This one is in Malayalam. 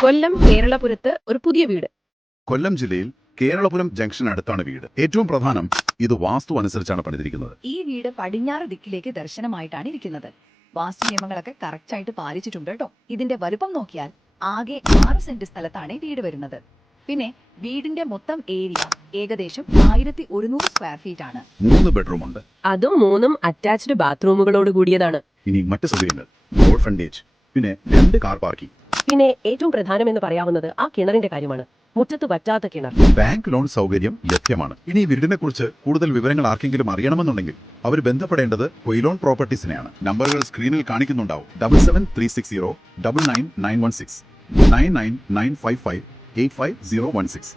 കൊല്ലം കേരളപുരത്ത് ഒരു പുതിയ വീട്. കൊല്ലം ജില്ലയിൽ കേരളപുരം ജംഗ്ഷൻ അടുത്താണ് വീട്. ഏറ്റവും പ്രധാനം, ഇത് വാസ്തു അനുസരിച്ചാണ് പണിതിരിക്കുന്നത്. ഈ വീട് പടിഞ്ഞാറ് ദിക്കിലേക്ക് ദർശനമായിട്ടാണ് ഇരിക്കുന്നത്. വാസ്തു നിയമങ്ങളൊക്കെ കറക്റ്റ് ആയിട്ട് പാലിച്ചിട്ടുണ്ട് കേട്ടോ. ഇതിന്റെ വലുപ്പം നോക്കിയാൽ ആകെ 6 സെന്റ് സ്ഥലത്താണ് വീട് വരുന്നത്. പിന്നെ വീടിന്റെ മൊത്തം ഏരിയ ഏകദേശം 1100 സ്ക്വയർ ഫീറ്റ് ആണ്. 3 ബെഡ്റൂം ഉണ്ട്. അതും 3 അറ്റാച്ച്ഡ് ബാത്റൂമുകളോട് കൂടിയതാണ്. ഇനി മറ്റ് സൗകര്യങ്ങൾ, റോഡ് ഫ്രണ്ടേജ്, പിന്നെ 2 കാർ പാർക്കിംഗ്. പിന്നെ ഏറ്റവും പ്രധാനമെന്ന് പറയാവുന്നത് ആ കിണറിന്റെ കാര്യമാണ്. മുറ്റത്ത് വറ്റാത്ത കിണർ. ബാങ്ക് ലോൺ സൗകര്യം ലഭ്യമാണ്. ഇനി വീടിനെ കുറിച്ച് കൂടുതൽ വിവരങ്ങൾ ആർക്കെങ്കിലും അറിയണമെന്നുണ്ടെങ്കിൽ അവർ ബന്ധപ്പെടേണ്ടത് കൊയിലോൺ പ്രോപ്പർട്ടീസിനെയാണ്. നമ്പറുകൾ സ്ക്രീനിൽ കാണിക്കുന്നുണ്ടാവും. 77360 99916 99955 85016.